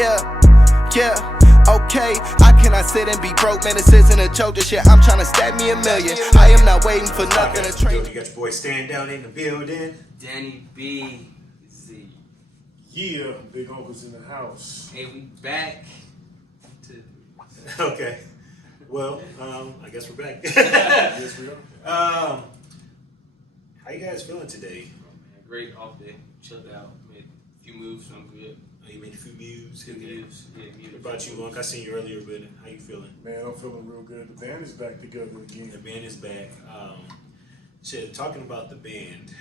Yeah, okay, I cannot sit and be broke, man, this isn't a joke, this shit, I'm tryna stack me $1 million. I am not waiting for nothing to trade. You got your boy Stand Down in the building. Danny B. Z. Yeah, Big Uncle's in the house. Hey, we back to... Okay. Well, I guess we're back. Yes, we are. How you guys feeling today? Man, great off day, chilled out, made a few moves, so I'm good. Oh, you made a few moves. Good moves. Yeah, What about you, Monk? I seen you earlier, but how you feeling? Man, I'm feeling real good. The band is back together again. The band is back. Shit, talking about the band,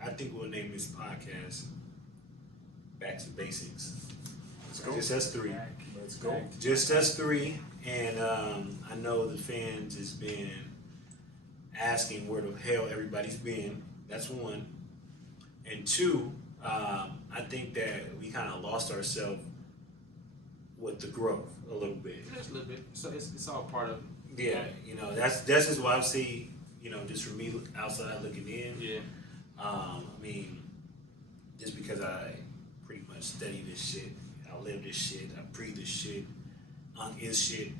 I think we'll name this podcast Back to Basics. Let's go. Just us three. Let's go. Just us three. And I know the fans has been asking where the hell everybody's been. That's one. And two, I think that we kind of lost ourselves with the growth a little bit. Just a little bit. So it's all part of... Yeah, you know, that's just what I see, you know, just from me outside looking in. Yeah. I mean, just because I pretty much study this shit, I live this shit, I breathe this shit, is shit.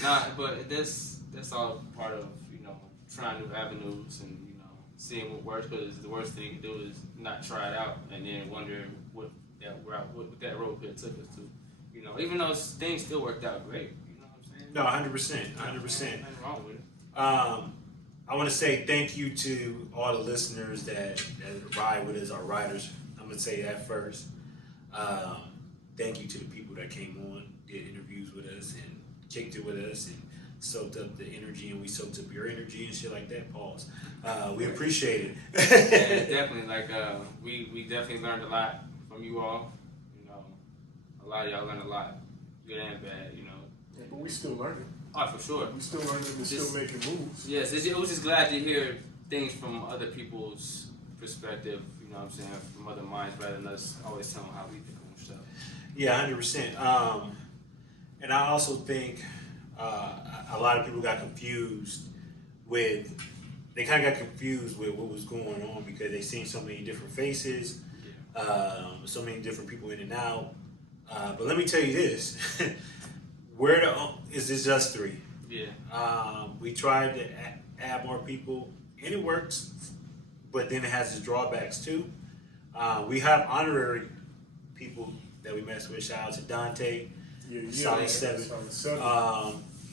Nah, but that's all part of, you know, trying new avenues and, you know, seeing what works, because the worst thing you can do is not try it out and then wonder what that road could took us to. You know, even though things still worked out great, you know what I'm saying? No, 100%, 100%. Nothing wrong with it. I want to say thank you to all the listeners that ride with us, our riders. I'm going to say that first. Thank you to the people that came on, did interviews with us, and kicked it with us, and soaked up the energy, and we soaked up your energy and shit like that. Pause. We appreciate it. Yeah, definitely. Like, we definitely learned a lot from you all. You know, a lot of y'all learned a lot, good and bad, you know. Yeah, but we still learning. Oh, for sure. We still learning and still making moves. Yes, it was just glad to hear things from other people's perspective, you know what I'm saying, from other minds, rather than us always telling how we think and stuff. Yeah, 100%. And I also think a lot of people got confused with, they kind of got confused with what was going on because they seen so many different faces, so many different people in and out. But let me tell you this, is this just three? Yeah. We tried to add more people, and it works, but then it has its drawbacks too. We have honorary people that we mess with. Shout out to Dante, Solid 7.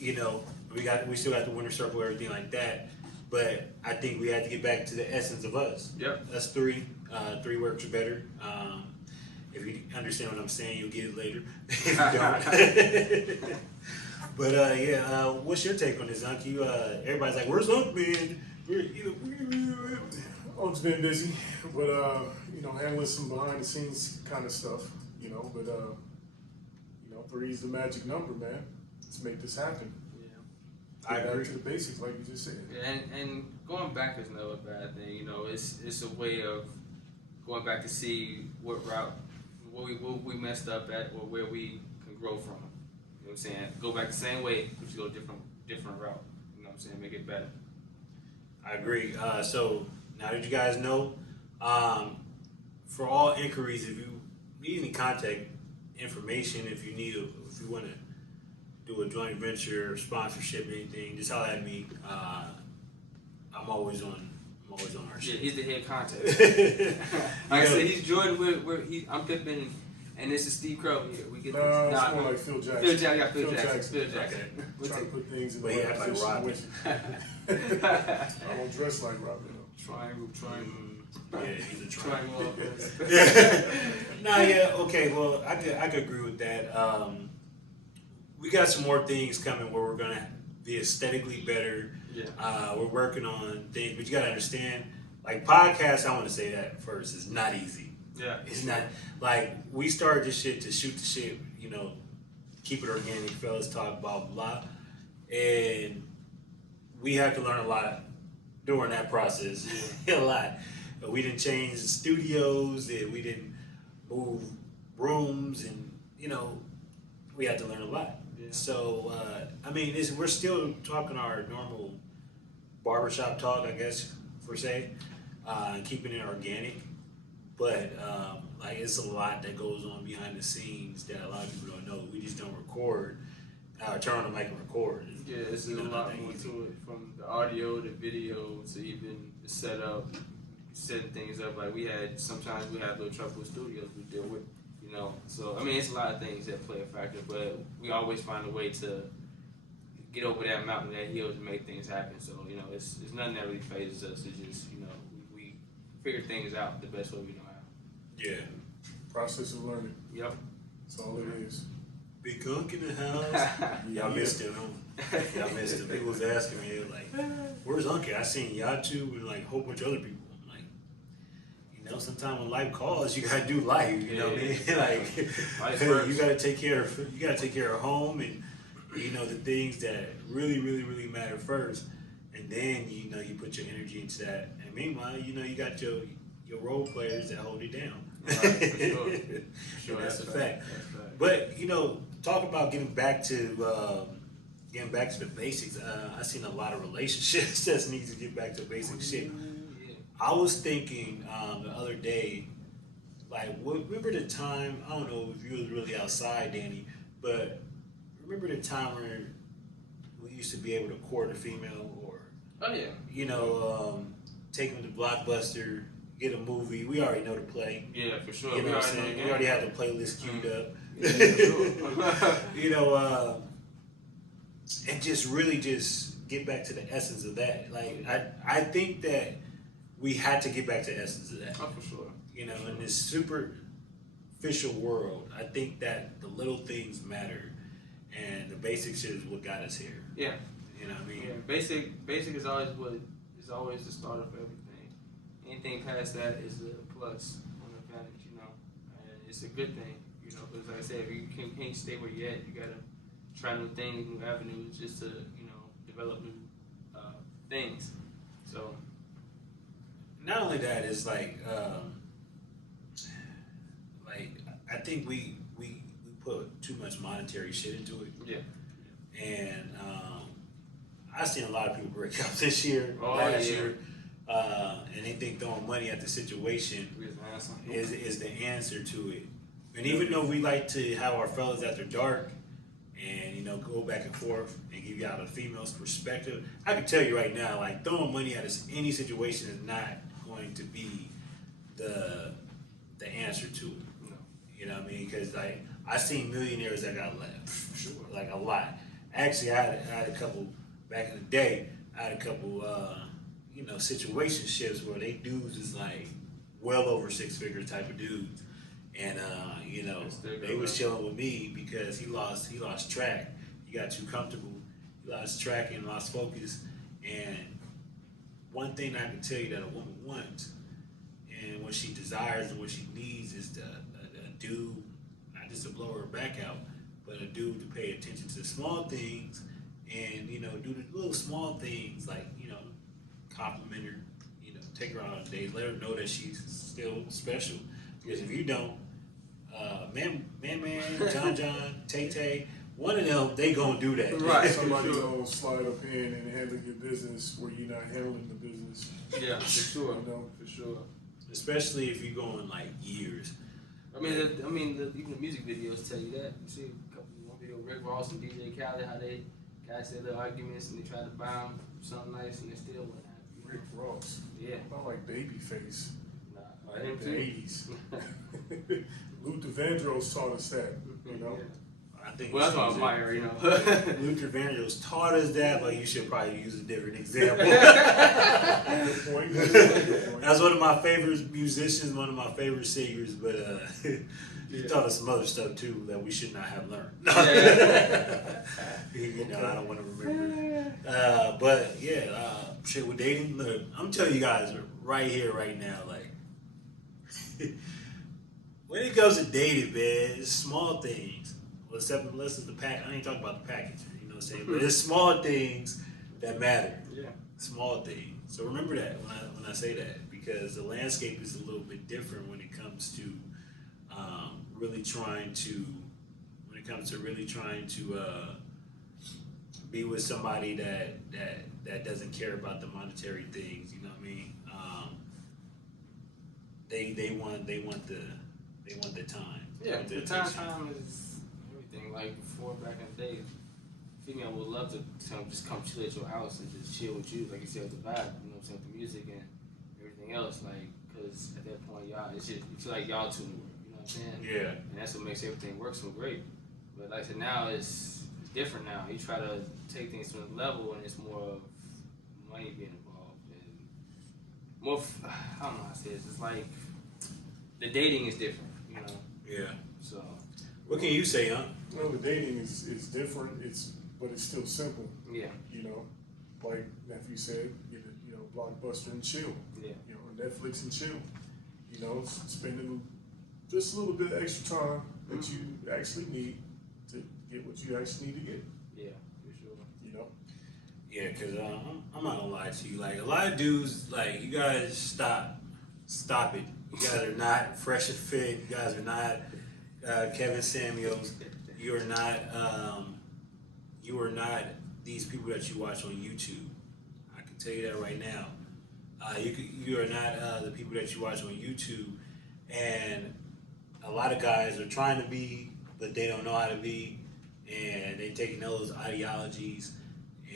You know, we still got the winner circle, everything like that. But I think we had to get back to the essence of us. Yep. Us three. Three works better. If you understand what I'm saying, you'll get it later. If you don't. But yeah, what's your take on this, Unc? Everybody's like, "Where's Unc been?" Unc's been busy, but you know, handling some behind the scenes kind of stuff, you know. But you know, 3 is the magic number, man. Let's make this happen. Yeah. I agree. Back to the basics, like you just said. And going back is never a bad thing, you know. It's a way of going back to see what route, what we messed up at, or where we can grow from. You know what I'm saying? Go back the same way, but you go different route. You know what I'm saying? Make it better. I agree. So now that you guys know, for all inquiries, if you need any contact information, if you want to do a joint venture, sponsorship, anything, just holler at me. I'm always on our shit. Yeah, he's the head contact. Like I said, he's Jordan. I'm Pippin, and this is Steve Crow. Yeah, we get No, this. it's more like Phil Jackson. Phil Jackson. Okay. Trying to put things in the But he right act like position Robin. with you. I don't dress like Robin, though. Triangle. Yeah, he's a Triangle. Nah, yeah, okay. Well, I could agree with that. We got some more things coming where we're gonna be aesthetically better. Yeah. We're working on things, but you gotta understand, like podcasts. I want to say that first. It's not easy. Yeah. It's not like we started this shit to shoot the shit. You know, keep it organic, fellas. Talk blah blah, and we had to learn a lot during that process. A lot. We didn't change the studios, and we didn't move rooms, and you know, we had to learn a lot. Yeah. So I mean, we're still talking our normal barbershop talk, I guess, per se, keeping it organic. But Like it's a lot that goes on behind the scenes that a lot of people don't know. We just don't record. Turn on the mic and record. Yeah, it's a lot more to it, from the audio, the video, to even the setup, setting things up. Like sometimes we have little trouble with studios we deal with, you know. So I mean, it's a lot of things that play a factor, but we always find a way to get over that mountain, that hill, to make things happen. So you know, it's nothing that really phases us. It's just, you know, we figure things out the best way we know how. Yeah. Process of learning. Yep. That's all it is. Big Gunk in the house. Y'all missed him. Y'all missed him. People was asking me, like, where's Uncle? I seen y'all two and like a whole bunch of other people. I'm like, you know, sometimes when life calls, you gotta do life. You know what I mean? Like, you gotta take care of home and, you know, the things that really, really, really matter first. And then, you know, you put your energy into that. And meanwhile, you know, you got your role players that hold it down. Right, for sure. For sure. That's a fact. But, you know, talk about getting back to the basics. I've seen a lot of relationships that need to get back to basic shit. Yeah. I was thinking the other day, like, remember the time, I don't know if you was really outside, Danny, but remember the time where we used to be able to court a female, or, Oh yeah. you know, take them to Blockbuster, get a movie. We already know the play. Yeah, for sure. You know what I'm saying? We already had the playlist queued up. Yeah, for sure. You know, and just really just get back to the essence of that. Like, I think that we had to get back to the essence of that. Oh, for sure. You know, in this superficial world, I think that the little things matter, and the basic shit is what got us here. Yeah. You know what I mean? Yeah. Basic is always the starter for everything. Anything past that is a plus, an advantage, you know, and it's a good thing, you know, because like I said, if you can't stay where you're at, you gotta try new things, new avenues, just to, you know, develop new things. So, not only that, it's like I think we put too much monetary shit into it. yeah. And I've seen a lot of people break up this year, Oh, last yeah. year, and they think throwing money at the situation is the answer to it. And even though we like to have our fellas after dark and, you know, go back and forth and give y'all the female's perspective, I can tell you right now, like, throwing money at any situation is not going to be the answer to it. No. You know what I mean? Because, like, I've seen millionaires that got left. Sure. Like, a lot. Actually, I had a couple, back in the day, I had a couple, you know, situationships where they dudes is like well over 6-figure type of dudes. And, you know, they was chilling with me because he lost track. He got too comfortable. He lost track and lost focus. And one thing I can tell you that a woman wants and what she desires and what she needs is a dude, not just to blow her back out, but a dude to pay attention to the small things and, you know, do the little small things like, you know, compliment her, you know, take her out on dates, let her know that she's still special. Because if you don't, Man, John, Tay, one of them, they gonna do that. Right. Somebody gonna slide up in and handle your business where you're not handling the business. Yeah, for sure. You know? For sure. Especially if you're going like years. Even the music videos tell you that. You see one video, Rick Ross and DJ Khaled, how they guys had their arguments and they tried to buy them something nice and they still went out. Rick Ross. Yeah. Not like Babyface. Nah, Like him the too. 80s. Luther Vandross taught us that, you know. I think Well, that's what I admire, you know. Luther Vandross taught us that, but you should probably use a different example. Good point. Good point. That's one of my favorite musicians, one of my favorite singers, but he taught us some other stuff too that we should not have learned. You know, I don't want to remember. But yeah, shit with dating. Look, I'm telling you guys right here, right now, like when it comes to dating, man, it's small things. Well, except unless it's the pack. I ain't talking about the package. You know what I'm saying? But it's small things that matter. Yeah. Small things. So remember that when I say that, because the landscape is a little bit different when it comes to really trying to be with somebody that doesn't care about the monetary things. You know what I mean? They They want the time. Yeah, Want the attention. time is everything. Like before, back in the day, female would love to just come chill at your house and just chill with you, like you said, with the vibe. You know what I'm saying, with the music and everything else. Like, because at that point, y'all, it's just, you feel like y'all two work. You know what I'm saying? Yeah. And that's what makes everything work so great. But like I said, now it's different. Now you try to take things to another level, and it's more of money being involved and more. I don't know how to say this. It's like the dating is different. You know. Yeah. So. What can you say, huh? Well, the dating is different. But it's still simple. Yeah. You know, like nephew said, get a Blockbuster and chill. Yeah. You know, Netflix and chill. You know, spending just a little bit of extra time that you actually need to get what you actually need to get. Yeah, for sure. You know. Yeah, because I'm not gonna lie to you. Like, a lot of dudes, like, you guys stop it. You guys are not Fresh and Fit. You guys are not Kevin Samuels. You are not these people that you watch on YouTube. I can tell you that right now. You are not the people that you watch on YouTube. And a lot of guys are trying to be, but they don't know how to be. And they're taking those ideologies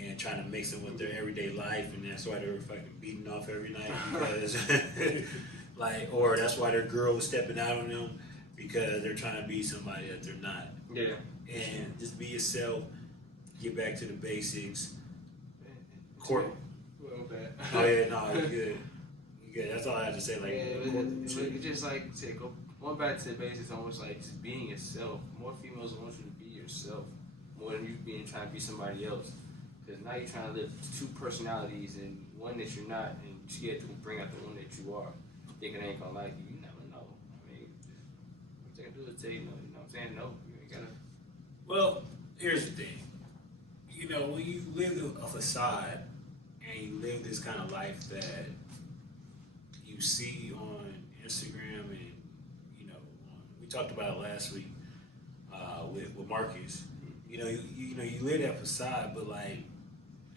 and trying to mix them with their everyday life, and that's why they're fucking beating off every night because, or that's why their girl is stepping out on them because they're trying to be somebody that they're not. Yeah. And just be yourself. Get back to the basics. Well, bad. Oh yeah, no, you good. You good. That's all I have to say. Like, it's just like going back to the basics, almost like just being yourself. More females want you to be yourself more than you trying to be somebody else. Because now you're trying to live two personalities and one that you're not, and you get to bring out the one that you are. Thinking they ain't gonna like you, you never know. I mean, what they can do is say no. You know what I'm saying? No, you ain't gotta. well, here's the thing. You know, when you live a facade and you live this kind of life that you see on Instagram, and we talked about it last week with Marcus. You know, you live that facade, but like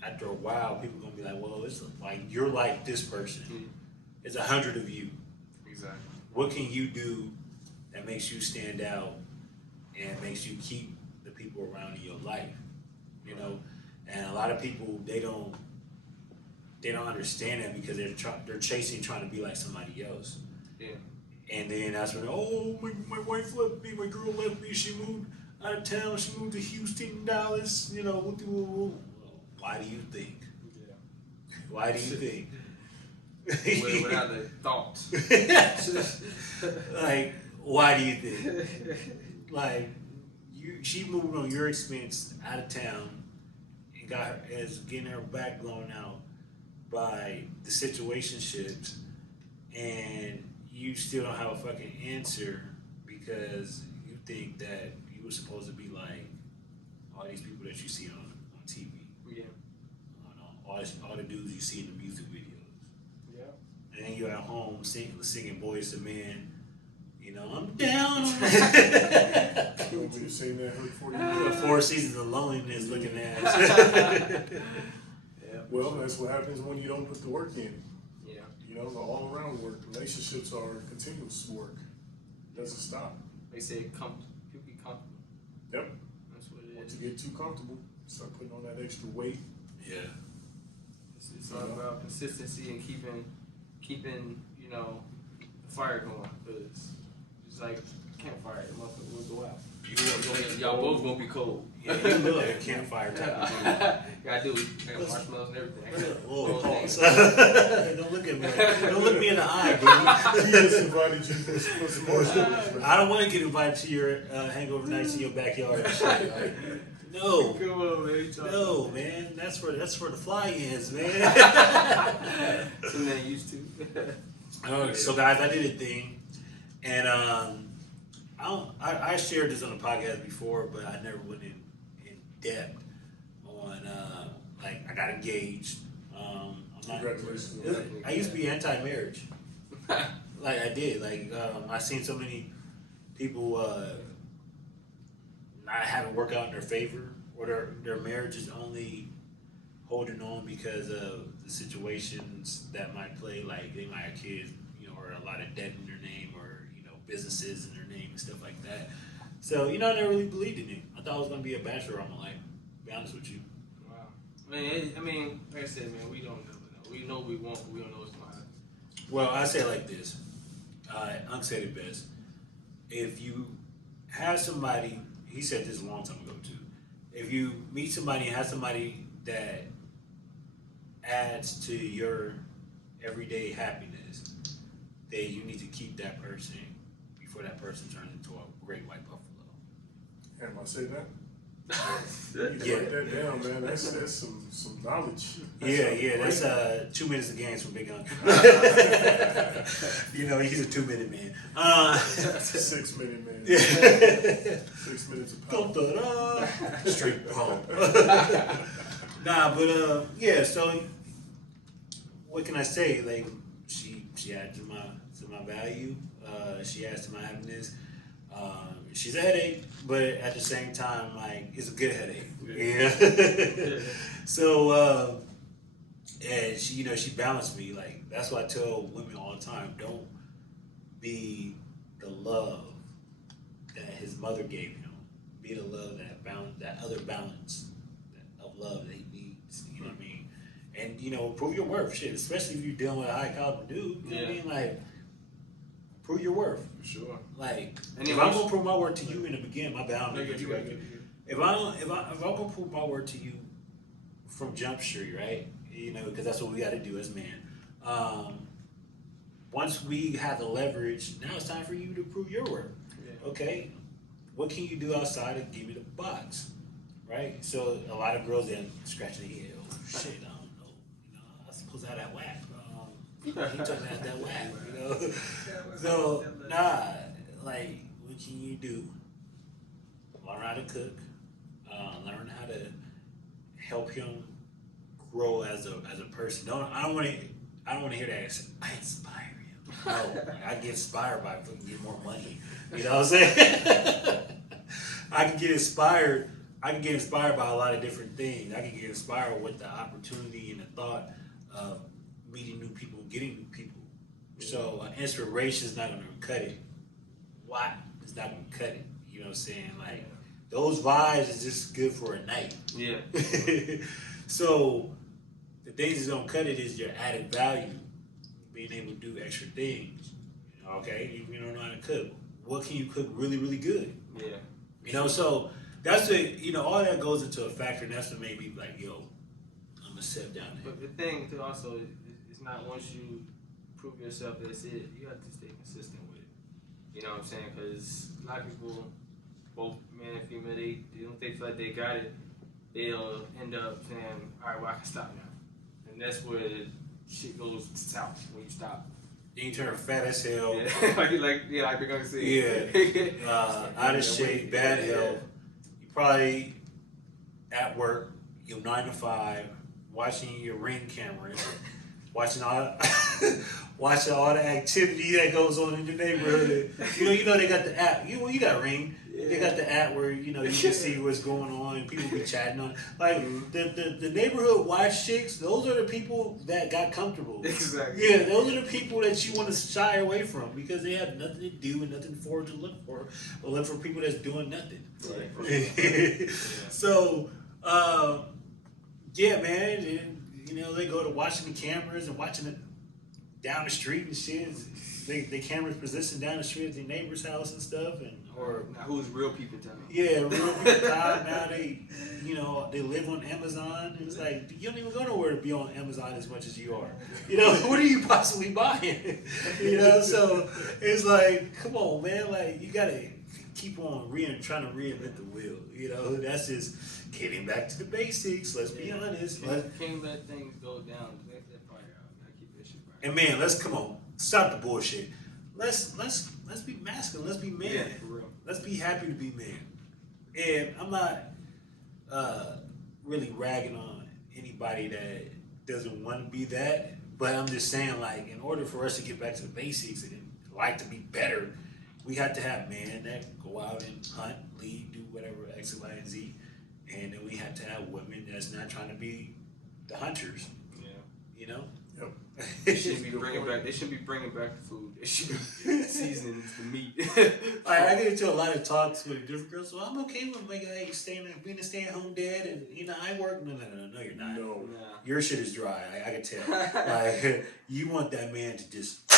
after a while, people gonna be like, well, it's like you're like this person. Mm-hmm. It's 100 of you. Exactly. What can you do that makes you stand out and makes you keep the people around in your life? You know, and a lot of people they don't understand that because they're chasing trying to be like somebody else. Yeah. And then that's when my wife left me, my girl left me, she moved out of town, she moved to Houston, Dallas. You know, why do you think? Yeah. Why do you think? Without the thought. Like, why do you think? Like, she moved on your expense out of town and is getting her back blown out by the situationships, and you still don't have a fucking answer because you think that you were supposed to be like all these people that you see on TV. Yeah. All the dudes you see in the music videos. Yeah. And then you're at home singing Boys to Men. You know, I'm down. You've seen that hurt for you. 4 seasons of loneliness looking ass. Yeah. Well, that's what happens when you don't put the work in. Yeah. You know, the all around work. Relationships are continuous work. It doesn't stop. They say you be comfortable. Yep. That's what it Once is. you get too comfortable, start putting on that extra weight. Yeah. It's all about consistency and keeping the fire going. Because it's like campfire, the motherfucker will go out. Y'all both gonna be cold. Yeah, you look like a campfire type of dude. Yeah, I do. I got marshmallows and everything. Oh, pause. Don't look at me. Don't look me in the eye, bro. He just invited you for some marshmallows, man. I don't want to get invited to your hangover nights in your backyard and shit. Like, no. Come on, man. No, man. That's for the fly-ins, man. Something they used to. So, guys, I did a thing, and I shared this on the podcast before, but I never went in depth on like I got engaged. I'm not. Congratulations. I used to be anti-marriage. Like I did. Like I seen so many people not having work out in their favor, or their marriage is only holding on because of the situations that might play. Like they might have kids, or a lot of debt in their name, or businesses in their name and stuff like that. So, I never really believed in it. I thought I was going to be a bachelor all my life, to be honest with you. Wow. Like I said, man, we don't never know. We know we want, but we don't know what's going to happen. Well, I say it like this. Unc said it best. If you have somebody, he said this a long time ago too. If you meet somebody and have somebody that adds to your everyday happiness, then you need to keep that person before that person turns into a great white buffalo. Am I say that? You need to write that down, man. That's some knowledge. That's 2 minutes of games from Big Unc. He's a 2-minute man. 6 minute man. 6 minutes of power. Straight pump. So what can I say? Like she adds to my value. She adds to my happiness. She's a headache, but at the same time, like, it's a good headache. Yeah. So, and she balanced me. Like, that's why I tell women all the time, don't be the love that his mother gave him. Be the love that other balance of love that he needs. You know what I mean? And, prove your worth. Shit, especially if you're dealing with a high caliber dude. You know what I mean? Like, prove your worth. For sure. Like, if I'm gonna prove my worth to you in the beginning, my bad. If I'm gonna prove my worth to you from Jump Street, right? Because that's what we got to do as men. Once we have the leverage, now it's time for you to prove your worth. Yeah. Okay, what can you do outside of give me the box, right? So a lot of girls then scratch their head. Oh shit, I don't know. I suppose I had that whack. He told me that whack. So like, what can you do? Learn how to cook. Learn how to help him grow as a person. I don't want to hear that. I inspire him. No, I get inspired by fucking get more money. You know what I'm saying? I can get inspired by a lot of different things. I can get inspired with the opportunity and the thought of meeting new people and getting new people. So inspiration is not going to cut it. What is not going to cut it? You know what I'm saying? Like, those vibes is just good for a night. Yeah. So the things that's going to cut it is your added value. Being able to do extra things. Okay? You don't know how to cook. What can you cook really, really good? Yeah. So that's all that goes into a factor, and that's what made me like, yo, I'm going to sit down there. But the thing, too, also, it's not once you prove yourself, that's it. You have to stay consistent with it. You know what I'm saying? Because a lot of people, both men and female, they don't feel like they got it. They'll end up saying, all right, well, I can stop now. And that's where the shit goes south when you stop. Then you turn fat as hell. Yeah. like we're going to see. Yeah. Out of shape, bad health. You probably at work, you're 9 to 5, watching your Ring cameras, watching all the activity that goes on in the neighborhood. You know they got the app. You got Ring. Yeah. They got the app where you can see what's going on and people be chatting on. Like the neighborhood watch chicks. Those are the people that got comfortable. Exactly. Yeah, those are the people that you want to shy away from because they have nothing to do and nothing forward to look for. Or look for people that's doing nothing. Right. Yeah. So, yeah, man. And, they go to watching the cameras and watching it down the street and shit. The cameras positioned down the street at their neighbor's house and stuff, or now who's real people time? Yeah, real people time. Now they live on Amazon. It's like you don't even go nowhere to be on Amazon as much as you are. What are you possibly buying? So it's like, come on, man. Like you gotta keep on trying to reinvent the wheel. That's just getting back to the basics. Let's be honest. Can't let things go down. Let that fire out. Gotta keep that shit right. And man, come on. Stop the bullshit. Let's be masculine. Let's be men. Yeah, for real. Let's be happy to be men. And I'm not really ragging on anybody that doesn't want to be that, but I'm just saying, like, in order for us to get back to the basics and like to be better, we have to have men that go out and hunt, lead, do whatever X, Y, and Z, and then we have to have women that's not trying to be the hunters. Yeah. Yep. They shouldn't be bringing back. They shouldn't be bringing back the food. They should be seasoning the meat. I get into a lot of talks with different girls. So I'm okay with being a stay-at-home dad, and I work. No, you're not. No. Nah. Your shit is dry. I can tell. Like you want that man to just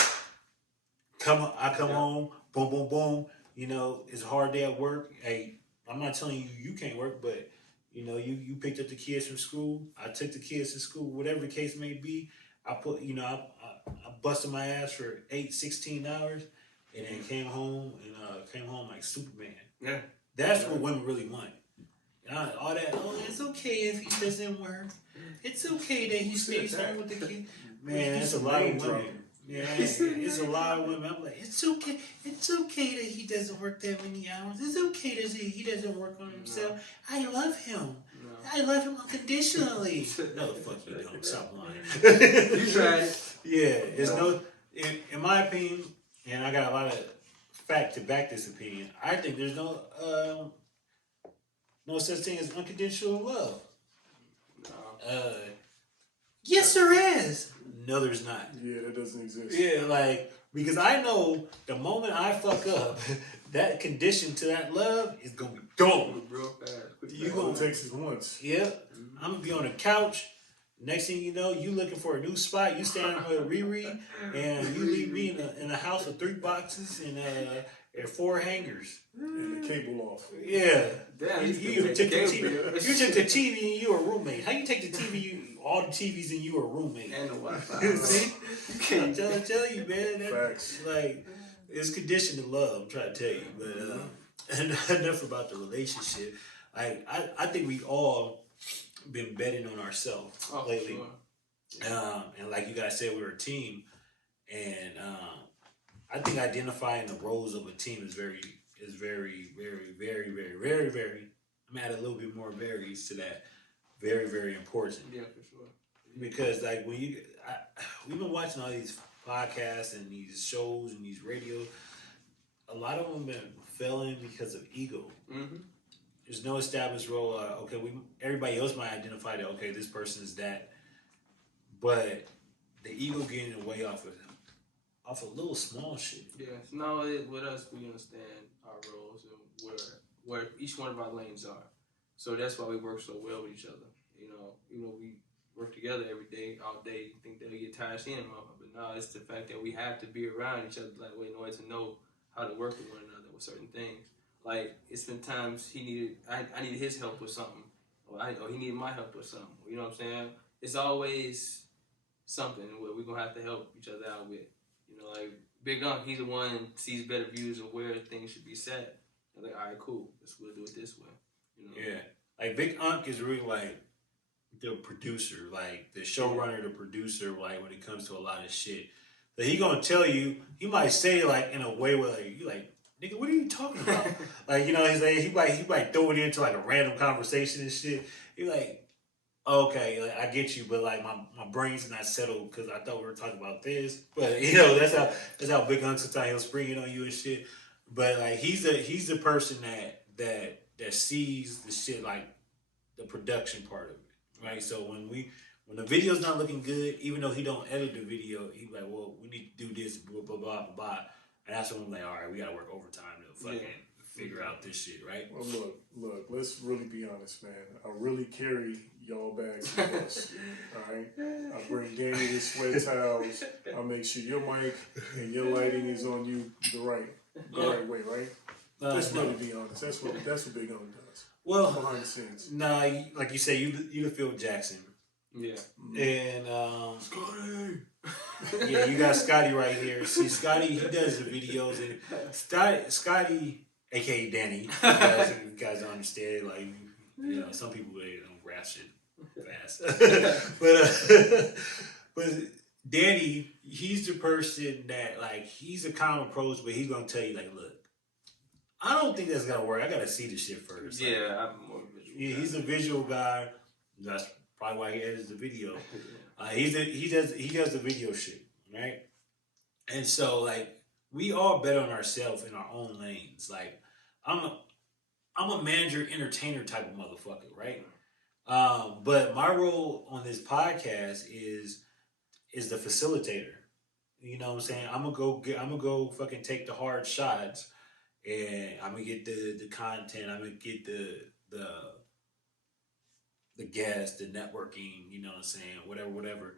come. I come home, boom, boom, boom. It's a hard day at work. Hey, I'm not telling you can't work, but you picked up the kids from school. I took the kids to school, whatever the case may be. I put, I busted my ass for 16 hours, and then came home like Superman. Yeah, that's what women really want. All that. Oh, it's okay if he doesn't work. It's okay that he stays home with the kids. Man, it's a lot of women. Yeah, it's a lot of women. I'm like, it's okay. It's okay that he doesn't work that many hours. It's okay that he doesn't work on himself. No. I love him. No. I love him unconditionally. No, the fuck you don't. Stop lying. You tried it. Yeah, it's in my opinion, and I got a lot of fact to back this opinion. I think there's no such thing as unconditional love. No. Yes, there is. No, there's not. Yeah, that doesn't exist. Yeah, because I know the moment I fuck up, that condition to that love is gonna be gone. Real fast. You gonna text it once. Yep. I'm gonna be on the couch. Next thing you know, you looking for a new spot. You standing with Riri, and you leave me in a house with 3 boxes and 4 hangers. And the cable off. Yeah. Damn, you took the TV. You took the TV and you a roommate. How you take the TV? All the TVs and you a roommate. And the Wi-Fi. See? I'm tell you, man. Facts. It's conditioned to love. I'm trying to tell you, but enough about the relationship. I think we all been betting on ourselves lately. Sure. And like you guys said, we're a team, and I think identifying the roles of a team is very, very, very, very, very, very. I'm add a little bit more varies to that. Very, very important. Yeah, for sure. Because when we've been watching all these podcasts and these shows and these radios, a lot of them been failing because of ego. Mm-hmm. There's no established role. Everybody else might identify that. Okay, this person is that, but the ego getting in the way off of little small shit. Yeah. No, with us, we understand our roles and where each one of our lanes are. So that's why we work so well with each other. We work together every day, all day. You think they'll get tired seeing them, but no, it's the fact that we have to be around each other that way in order to know how to work with one another with certain things. Like, it's been times I needed his help with something, or he needed my help with something. You know what I'm saying? It's always something where we're gonna have to help each other out with. Like Big Unc, he's the one that sees better views of where things should be set. I'm like, all right, cool, we'll do it this way. Yeah, like Big Unc is really like the producer, like the showrunner, the producer, like when it comes to a lot of shit. So he gonna tell you, he might say like in a way where like you like, nigga, what are you talking about? He might throw it into like a random conversation and shit. You're like, okay, I get you, but like my brain's not settled because I thought we were talking about this. But that's how Big Unc sometimes he'll spring it on you and shit. But like he's the person that sees the shit, like the production part of it. Right, so when the video's not looking good, even though he don't edit the video, he's like, well, we need to do this, blah, blah, blah, blah, blah. And that's when I'm like, all right, we got to work overtime to fucking figure out this shit, right? Well, look, let's really be honest, man. I really carry y'all bags with us, all right? I bring Danny the sweat towels. I make sure your mic and your lighting is on you the right way, right? Let's really be honest. That's what Big Unc does. Well, behind the scenes. Nah, like you say, you the Phil Jackson. Yeah. And Scotty. Yeah, you got Scotty right here. See, Scotty, he does the videos, and Scotty, aka Danny. You guys don't understand. Like, some people they don't grasp shit fast. but Danny, he's the person that he's a common approach, but he's gonna tell you like, look, I don't think that's gonna work. I gotta see the shit first. Yeah, I'm more visual. Yeah, he's a visual guy. That's probably why he edits the video. He does the video shit, right? And so we all bet on ourselves in our own lanes. Like I'm a manager, entertainer type of motherfucker, right? But my role on this podcast is is the facilitator. You know what I'm saying? I'm gonna go fucking take the hard shots, and I'm gonna get the content. I'm gonna get the the guests, the networking. You know what I'm saying? Whatever.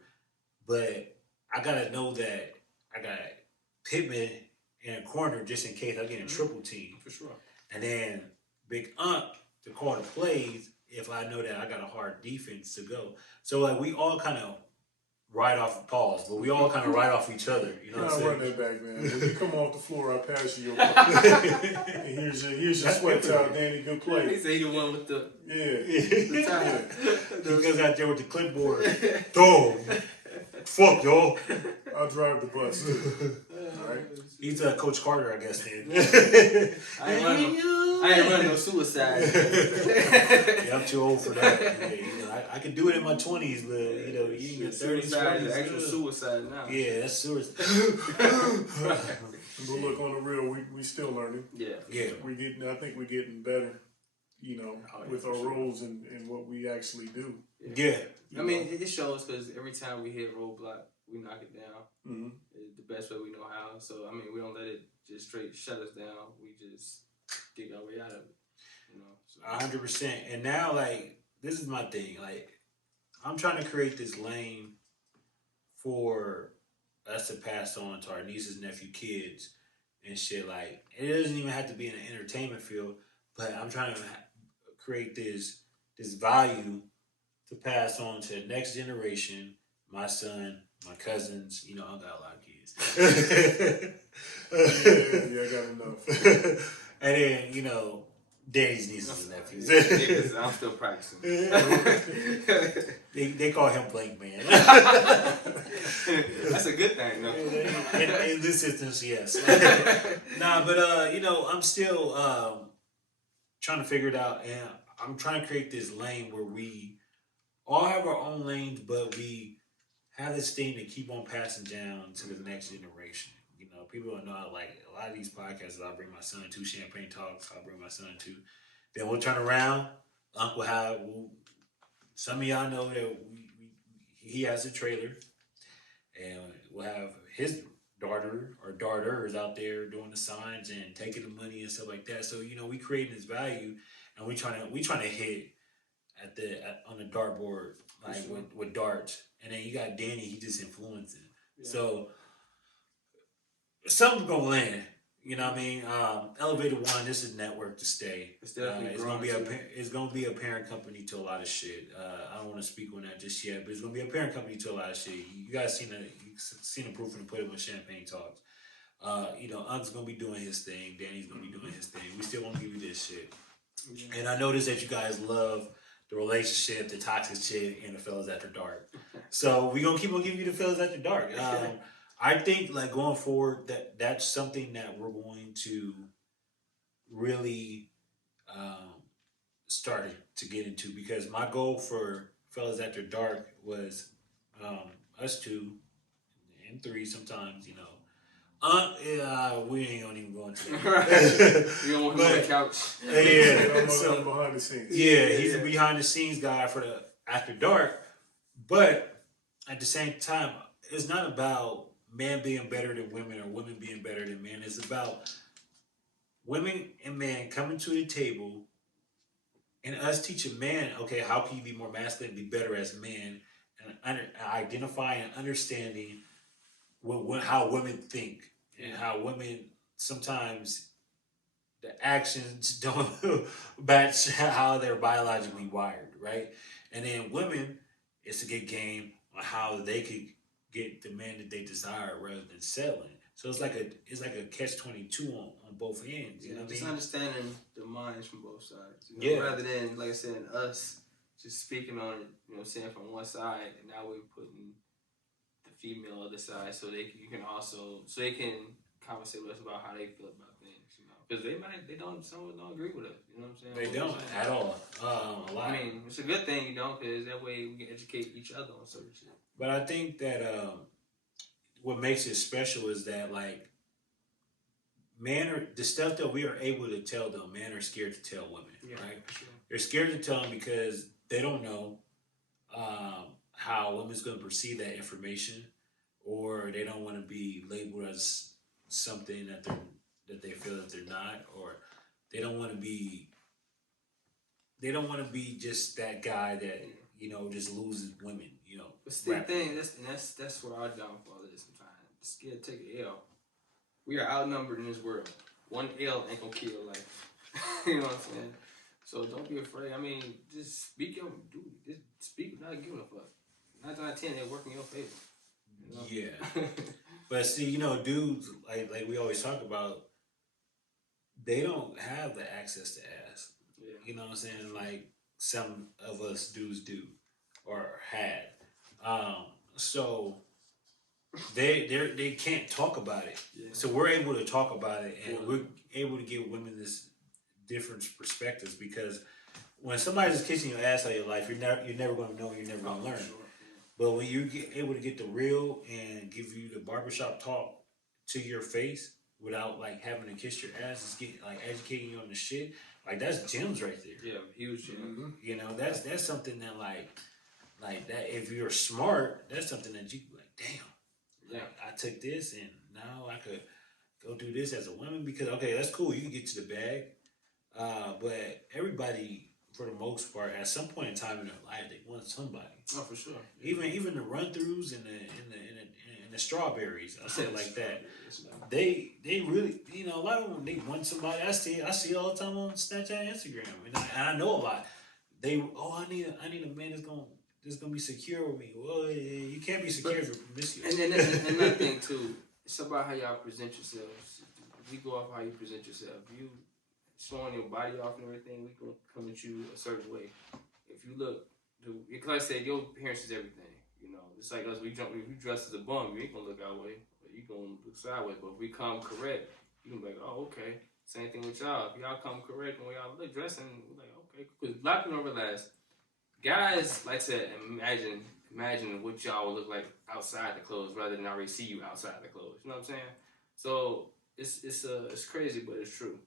But I gotta know that I got Pittman in a corner just in case I get in triple team. For sure. And then Big Unc to call the plays if I know that I got a hard defense to go. So like we all kind of ride off pause, but we all kind of ride off each other. You know what I'm I'll run saying? that back, man. When you come off the floor, I pass you your and here's your sweat towel, Danny. Good He play. said he the one with the Yeah. time. He goes out there with the clipboard. Dog, fuck y'all. I'll drive the bus too. All right. He's Coach Carter, I guess. Then. I ain't running no suicide. Yeah, I'm too old for that. Yeah, you know, I could do it in my 20s, but you know, you in your 30s, Suicide is 40s, actual suicide now. yeah, that's suicide. But look, on the real, we still learning. Yeah. Yeah. I think we're getting better, you know, with our roles and what we actually do. Yeah. I mean, it shows because every time we hit roadblock, we knock it down. Mm-hmm. The best way we know how. So, I mean, we don't let it just straight shut us down. We just dig our way out of it. You know, so. 100%. And now, like, this is my thing. Like, I'm trying to create this lane for us to pass on to our nieces, nephew, kids, and shit. Like, it doesn't even have to be in the entertainment field, but I'm trying to create this value to pass on to the next generation. My son, my cousins. You know, I got a lot of kids. Yeah, I got enough. And then, you know, Danny's nieces and nephews. Yeah, 'cause I'm still practicing. They call him Blank Man. That's a good thing, though. In this instance, yes. Nah, but you know, I'm still trying to figure it out, and I'm trying to create this lane where we all have our own lanes, but we have this thing to keep on passing down to the next generation. You know, people don't know, like, a lot of these podcasts I'll bring my son to, Champagne Talks, I'll bring my son to. Then we'll turn around, Uncle some of y'all know that he has a trailer, and we'll have his daughter or daughters out there doing the signs and taking the money and stuff like that. So, you know, we creating this value, and we trying to hit on the dartboard, like with darts. And then you got Danny, he just influencing. Yeah. So something's gonna land. You know what I mean? Elevator One, this is network to stay. It's definitely it's gonna be a parent company to a lot of shit. I don't want to speak on that just yet, but it's gonna be a parent company to a lot of shit. You guys seen the proof in the pudding with Champagne Talks. You know, Unc's gonna be doing his thing. Danny's gonna be doing his thing. We still gonna give you this shit. Yeah. And I noticed that you guys love the relationship, the toxic shit, and the fellas after dark. So we gonna keep on giving you the fellas after dark. I think, like, going forward, that's something that we're going to really start to get into, because my goal for fellas after dark was us two and three sometimes, you know. We ain't gonna even go into that. You don't want him on the couch. Yeah, so, behind the scenes. Yeah, he's a behind the scenes guy for the After Dark. But at the same time, it's not about men being better than women or women being better than men. It's about women and men coming to the table and us teaching men, okay, how can you be more masculine, be better as men, and identifying and understanding how women think, and how women sometimes the actions don't match how they're biologically wired, right? And then women, it's a good game on how they could get the man that they desire rather than settling. So it's like a catch-22 on both ends. You know what I mean? Just understanding the minds from both sides. You know, rather than, like I said, us just speaking on it, you know, saying from one side, and now we're putting the female other side so they can conversate with us about how they feel about things, you know, because some don't agree with us, you know what I'm saying? They don't at all. A lot. I mean, it's a good thing you don't, because that way we can educate each other on certain shit. But I think that what makes it special is that, like, the stuff that we are able to tell them, men are scared to tell women, right? Sure. They're scared to tell them because they don't know how women's going to perceive that information. or they don't want to be labeled as something that they feel that they're not, or they don't want to be just that guy that just loses women. But still, rapping. thing that's what our downfall is sometimes. Scared to take an L. We are outnumbered in this world. One L ain't gonna kill your life. You know what I'm saying? So don't be afraid. I mean, just speak your dude. Just speak without giving a fuck. 9 times out of 10, they work in your favor. You know? Yeah. But see, dudes like we always talk about, they don't have the access to ask. Yeah. You know what I'm saying? Like some of us dudes do or had. So they can't talk about it. Yeah. So we're able to talk about it, and we're able to give women this different perspectives, because when somebody's kissing your ass all your life, you're never going to know, you're never going to learn. Sure. But when you're able to get the real and give you the barbershop talk to your face without like having to kiss your ass, it's getting like educating you on the shit. Like that's gems right there. Yeah, huge gem. That's something that like that. If you're smart, that's something that you like. Damn. Yeah. I took this and now I could go do this as a woman, because okay, that's cool. You can get to the bag, but everybody, for the most part, at some point in time in their life, they want somebody. Oh, for sure. Even the run throughs and the strawberries, I say it like that. They really, a lot of them, they want somebody. I see it all the time on Snapchat and Instagram, and I know a lot. I need a man that's gonna be secure with me. Well, you can't be secure if you're promiscuous. And another thing too, it's about how y'all present yourselves. We go off how you present yourself. You showing your body off and everything, we gonna come at you a certain way. If you look, like I said, your appearance is everything. It's like us. We dress as a bum. You ain't gonna look our way. You gonna look sideways. But if we come correct, you can be like, oh, okay. Same thing with y'all. If y'all come correct and we y'all look dressing, we're like, okay. Because a lot of people don't realize, guys, like I said, imagine what y'all would look like outside the clothes rather than already see you outside the clothes. You know what I'm saying? So it's crazy, but it's true.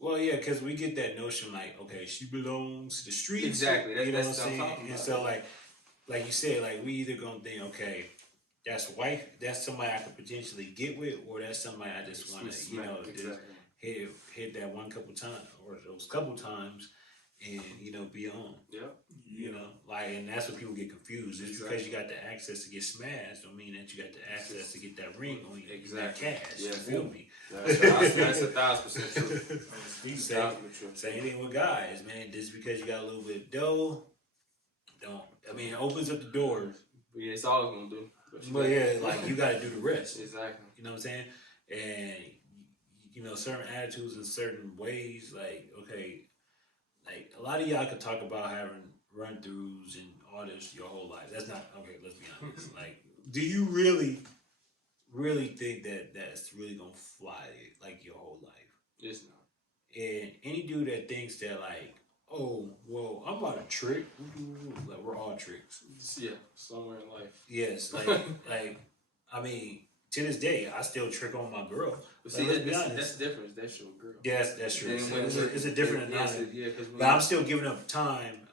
Well, yeah, because we get that notion like, okay, she belongs to the streets. Exactly. That's what I'm saying? talking about. And so like you said, like we either gonna think, okay, that's white, that's somebody I could potentially get with, or that's somebody I just want to, exactly. just hit that one couple times or those couple times, and be on. Yeah. And that's when people get confused. Just because you got the access to get smashed, don't mean that you got the access to get that ring on you. Exactly. That cash. Yeah. You feel me? That's 1,000% true. Same thing with guys, man. Just because you got a little bit of dough, it opens up the doors. But yeah, it's all it's gonna do. But yeah, like you gotta do the rest. Exactly. You know what I'm saying? And certain attitudes in certain ways, like, okay, like a lot of y'all could talk about having run throughs and all this your whole life. That's not okay, let's be honest. Like, do you really think that that's really gonna fly like your whole life? It's not. And any dude that thinks that like, oh, well, I'm about to trick. Like, we're all tricks. Yeah, somewhere in life. Yes, to this day, I still trick on my girl. But see, that's the difference. That's your girl. Yes, that's true. It's a different dynamic. Yeah, but I'm still giving up time.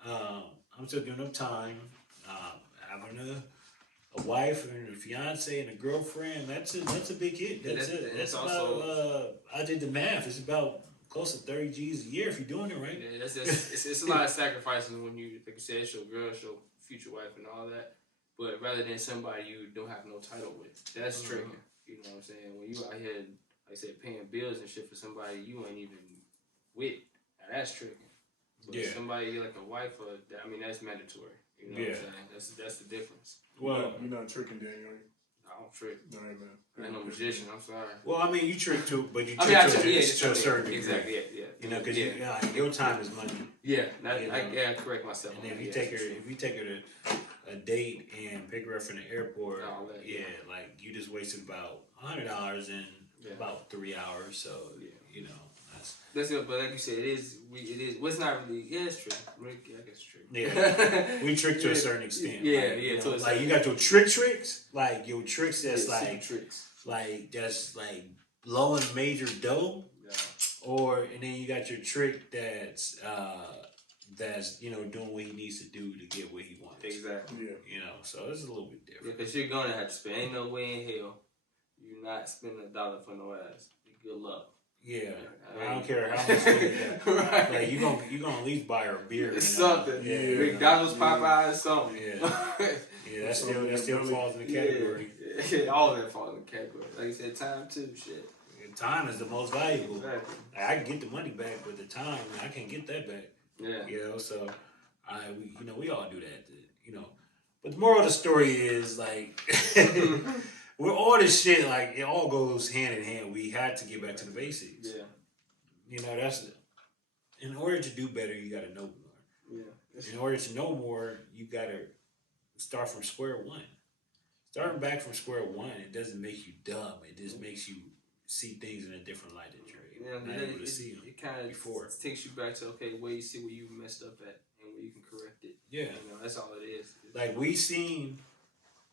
Having a wife and a fiance and a girlfriend, that's a big hit. That's also about, I did the math. It's about close to 30 G's a year if you're doing it right. Yeah, it's a lot of sacrifices when you, like you said, it's your girl, it's your future wife and all that. But rather than somebody you don't have no title with, that's tricking. You know what I'm saying? When you out here, like I said, paying bills and shit for somebody you ain't even with, now that's tricking. But somebody like a wife, that's mandatory. You know what I'm saying? That's the difference. Well, you're not tricking, Daniel. I don't trick. All right, man. I ain't no magician. I'm sorry. Well, you trick too, but you trick to a certain degree. Exactly. Yeah. Because your time is money. Yeah. I correct myself. And if you take her to a date and pick her up from the airport, like you just wasted about $100 in about 3 hours. So that's it. But like you said, it is. Well, it's not really. Yeah, it's true. I guess it's true. Yeah, we trick to a certain extent. Yeah. Like you got your tricks, like your tricks that's tricks. Like just like blowing major dough, and then you got your trick that's that's, you know, doing what he needs to do to get what he wants. Exactly. Yeah. You know, so it's a little bit Yeah, different. because you're gonna have to spend. Ain't no way in hell you're not spending $1 for no ass. Good luck. Yeah, I don't care how much money you got. Right. Like you gonna at least buy her a beer. It's You know? something. Yeah. McDonald's, Popeyes, something. Yeah, that still falls in the category. Yeah, all that falls in the category. Like you said, time too. Shit. And time is the most valuable. Exactly. I can get the money back, but the time I can't get that back. Yeah. You know, so we all do that. You know, but the moral of the story is like. With all this shit, like, it all goes hand in hand. We had to get back to the basics. Yeah. You know, in order to do better, you got to know more. Yeah. In order to know more, you got to start from square one. Starting back from square one, it doesn't make you dumb. It just makes you see things in a different light that you're not able to see them it kind of before. takes you back to, okay, where you see where you messed up at and where you can correct it. Yeah. You know, that's all it is. Like, we seen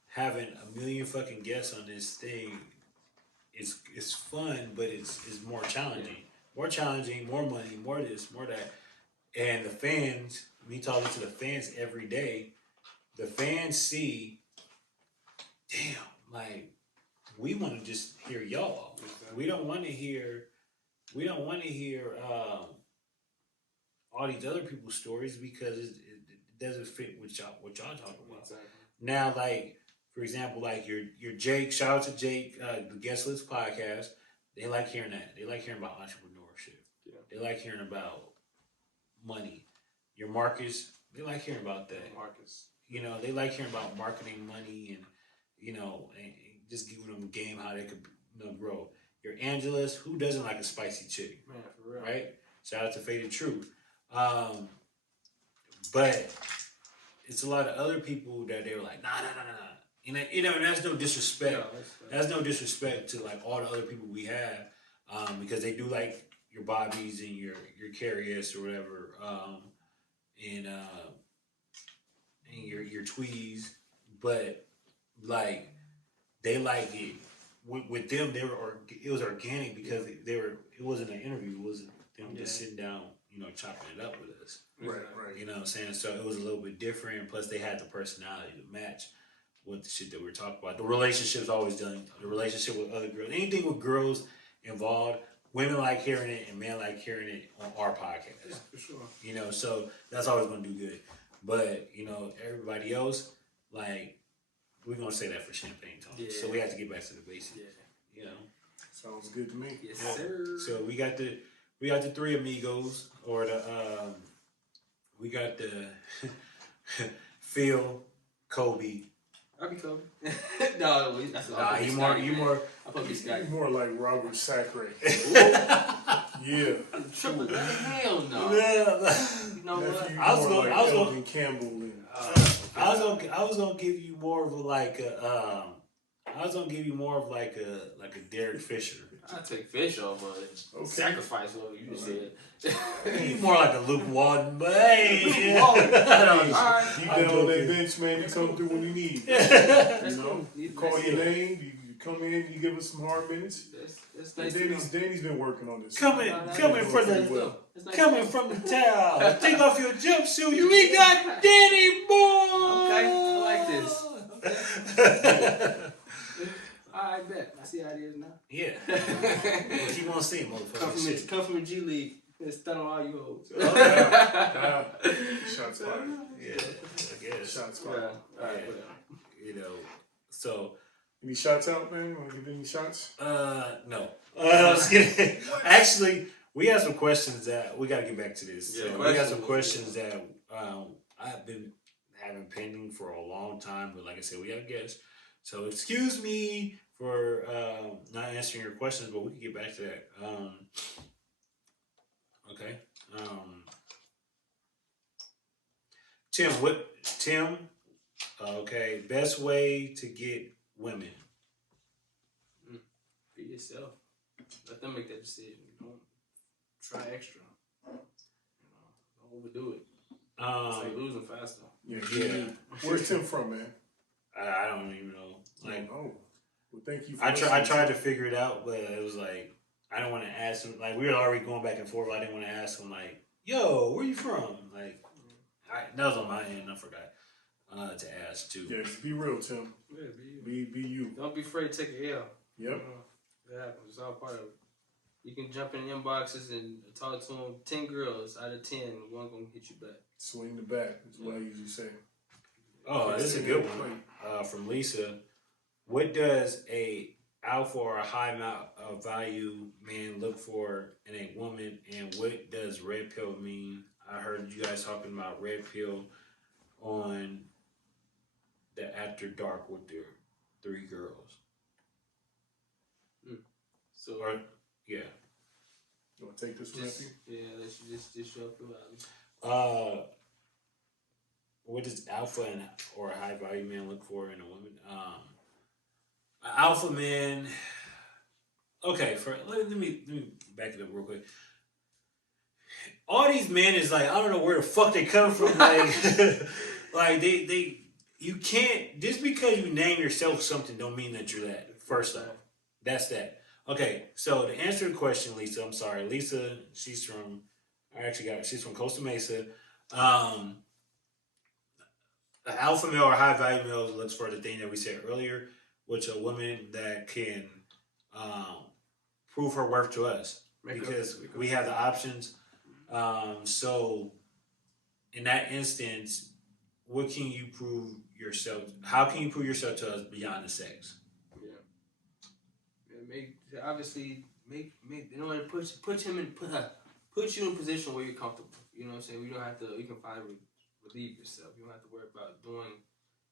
having a million fucking guests on this thing, it's fun, but it's more challenging. Yeah. More challenging, more money, more this, more that. And the fans, me talking to the fans every day, the fans see, damn, like, we want to just hear y'all. Exactly. We don't want to hear all these other people's stories because it doesn't fit with what y'all talking about. Exactly. Now, like, for example, like your Jake, shout out to Jake, the Guest List podcast. They like hearing that. They like hearing about entrepreneurship. Yeah. They like hearing about money. Your Marcus, they like hearing about that. Marcus. You know, they like hearing about marketing, money, and you know, and just giving them a game how they could, you know, grow. Your Angelus, who doesn't like a spicy chick? Man, for real. Right? Shout out to Faded Truth. But it's a lot of other people that they were like, nah. You know, and that's no disrespect. Yeah, That's no disrespect to like all the other people we have, because they do like your Bobbies and your Carius or whatever, and your Tweez, but like they like it with them. It was organic because it wasn't an interview. It wasn't them just sitting down, you know, chopping it up with us. Right. You know what I'm saying? So it was a little bit different. And plus, they had the personality to match with the shit that we were talking about. The relationship's always done. The relationship with other girls. Anything with girls involved, women like hearing it and men like hearing it on our podcast. Yeah, for sure. You know, so that's always going to do good. But, you know, everybody else, like, we're going to say that for Champagne Tone. Yeah. So we have to get back to the basics. Yeah. You know? Sounds good to me. Yes, Yeah. sir. So we got the three amigos, or we got the Phil, Kobe. I'll be Kobe. No, that's You more. I'll probably be You're Scotty. more like Robert Sacre. Yeah. Triple that? Hell no. Yeah. You know what? Nephew, I was more gonna- like I was gonna- Elvin Campbell and I was gonna give you more of like a Derek Fisher. I take fish off, but Okay. sacrifice what you just said. You more like a Luke Walton, but hey, Walton. Alright. you down on that bench, man. You come through when you need. That's You know, cool. you call your name. You come in. You give us some hard minutes. That's And nice to know. Danny's been working on this. coming from That's coming nice. from the town. Take off your jumpsuit. We got Danny Boy. Okay, I like this. I bet. I see how it is now. Yeah. Well, keep on seeing, motherfucker. Come from a G League. Let's stun on all you hoes. Shots fired. Yeah, I guess. Shots Yeah. fired. All right, Yeah. whatever. You know, so. Any shots out, man? Want to give any shots? No. I was kidding. Actually, we have some questions that we got to get back to this. Yeah, So we got some questions that I've been having pending for a long time, but like I said, we have a guest. So excuse me for not answering your questions, but we can get back to that. Okay. Tim? Okay. Best way to get women. Be yourself. Let them make that decision. Don't try extra. Don't overdo it. It's like losing faster. Yeah. Where's Tim from, man? I don't even know. Like, Oh, well, thank you. For I listening. tried to figure it out, but it was like I don't want to ask him. Like, we were already going back and forth. But I didn't want to ask him like, yo, where you from? Like, that was on my end. I forgot to ask too. Yeah, just be real, Tim. Yeah, be you. Be you. Don't be afraid to take an L. Yep. That happens. It's all part of it. You can jump in inboxes and talk to them. 10 girls out of 10, one gonna hit you back. Swing the bat is what I usually say. Oh, this is a good one from Lisa. What does a alpha or a high value man look for in a woman, and what does red pill mean? I heard you guys talking about red pill on the After Dark with their 3 girls. So, or yeah. You want to take this one, Matthew? Yeah, let's just show up. What does alpha or a high value man look for in a woman? An alpha man. Okay, let me back it up real quick. All these men is like, I don't know where the fuck they come from. Like, like they you can't, just because you name yourself something don't mean that you're that. First off, that's that. Okay, so to answer the question, Lisa, I'm sorry, Lisa, she's from Costa Mesa. The alpha male or high value male looks for the thing that we said earlier, which a woman that can prove her worth to us, because we have the options. So in that instance, what can you prove yourself? How can you prove yourself to us beyond the sex? In order to put you in a position where you're comfortable. You know what I'm saying? You can finally relieve yourself. You don't have to worry about doing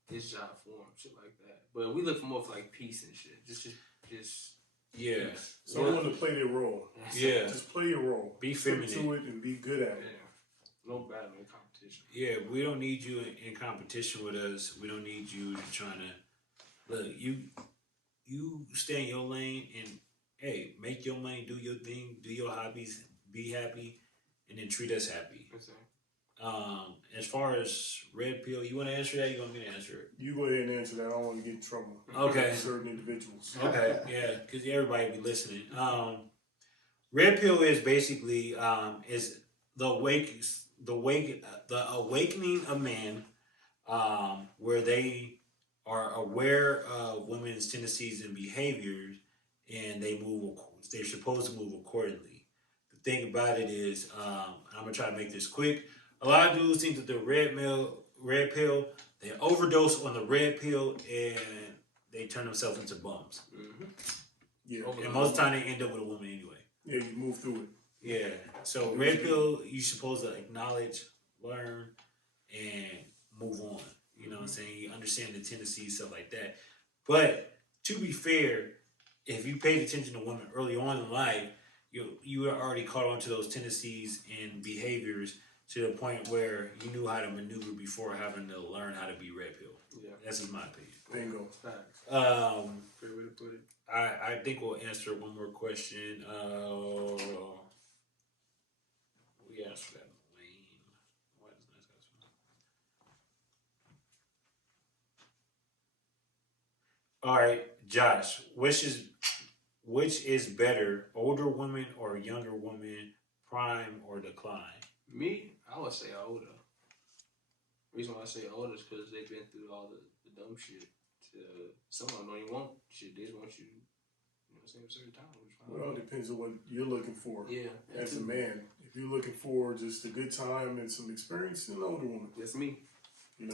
his job for him, shit like that. But we look for more for like peace and shit. Just yeah. Someone to play their role. Yeah. Just play your role. Be feminine. Stick to it and be good at it. Yeah. No battle, no competition. Yeah, we don't need you in competition with us. We don't need you trying to look. You stay in your lane and hey, make your money, do your thing, do your hobbies, be happy, and then treat us happy. As far as red pill, you want to answer that? You want me to answer it? You go ahead and answer that. I don't want to get in trouble. Okay. With certain individuals. Okay, yeah, because everybody be listening. Red pill is basically is the awakening of man, where they are aware of women's tendencies and behaviors, and they're supposed to move accordingly. The thing about it is, I'm gonna try to make this quick. A lot of dudes think that the red pill, they overdose on the red pill and they turn themselves into bums. Mm-hmm. Yeah. And most of the time they end up with a woman anyway. Yeah, you move through it. Yeah. So red pill, you're supposed to acknowledge, learn, and move on. You know what I'm saying? You understand the tendencies, stuff like that. But to be fair, if you paid attention to women early on in life, you were already caught on to those tendencies and behaviors to the point where you knew how to maneuver before having to learn how to be red pill. Yeah. That's just my opinion. Bingo. Fair way to put it. I think we'll answer one more question. We answered that. Why does nice guys? All right, Josh. Which is better, older woman or younger woman, prime or decline? Me, I would say older. The reason why I say older is because they've been through all the dumb shit. Some of them don't even want shit. They just want you, same certain time. Well, it depends on what you're looking for. Yeah. As a man, if you're looking for just a good time and some experience, an older woman. That's me. You're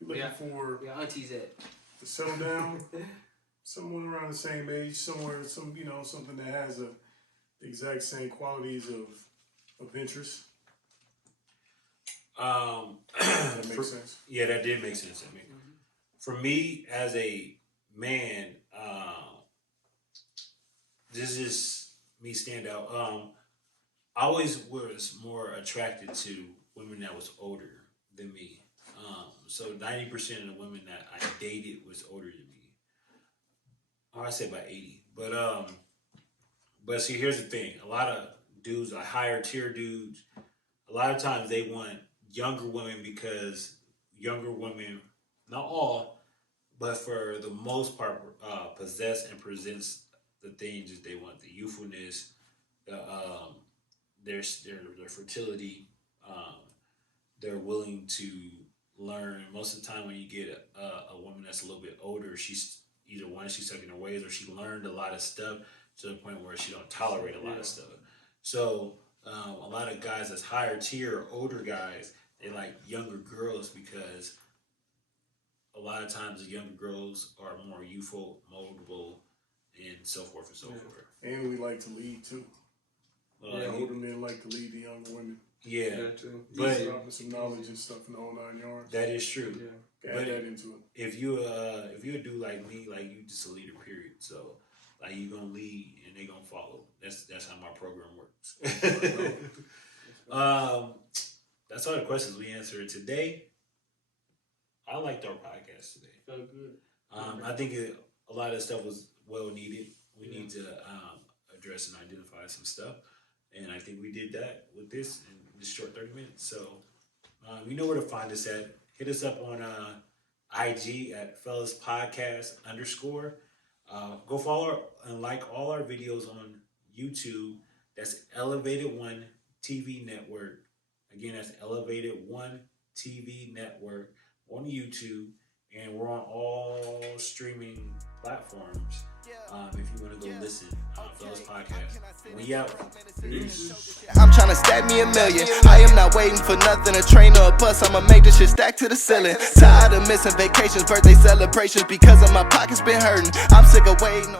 looking for where aunties at to settle down. Someone around the same age, somewhere, something that has the exact same qualities of interest. That makes sense. Yeah, that did make sense to me. Mm-hmm. For me, as a man, this is me stand out. I always was more attracted to women that was older than me. So 90% of the women that I dated was older than me. Or I say about 80. But see, here's the thing. A lot of dudes, like higher tier dudes, a lot of times they want younger women because younger women, not all, but for the most part, possess and presents the things that they want: the youthfulness, their fertility. They're willing to learn. Most of the time, when you get a woman that's a little bit older, she's either one, she's stuck in her ways, or she learned a lot of stuff to the point where she don't tolerate a lot of stuff. So a lot of guys that's higher tier, older guys, they like younger girls because a lot of times the younger girls are more youthful, moldable, and so forth and so forth. And we like to lead too. Older men like to lead the younger women. Yeah, but some knowledge and stuff in the whole 9 yards. That is true. Yeah, add that into it. If you a dude like me, like you just a leader, period. So like you gonna lead and they gonna follow. That's how my program works. That's all the questions we answered today. I liked our podcast today. Felt good. I think a lot of stuff was well needed. We need to address and identify some stuff. And I think we did that with this in this short 30 minutes. So you know where to find us at. Hit us up on IG at Fellas Podcast _. Go follow and like all our videos on YouTube. That's Elevated One TV Network. Again, that's Elevated One TV Network on YouTube. And we're on all streaming platforms. If you want to go listen, Fellas Podcast. We out. Peace. I'm tryna stack me $1 million. I am not waiting for nothing, a train or a bus. I'ma make this shit stack to the ceiling. Tired of missing vacations, birthday celebrations because of my pockets been hurting. I'm sick of waiting.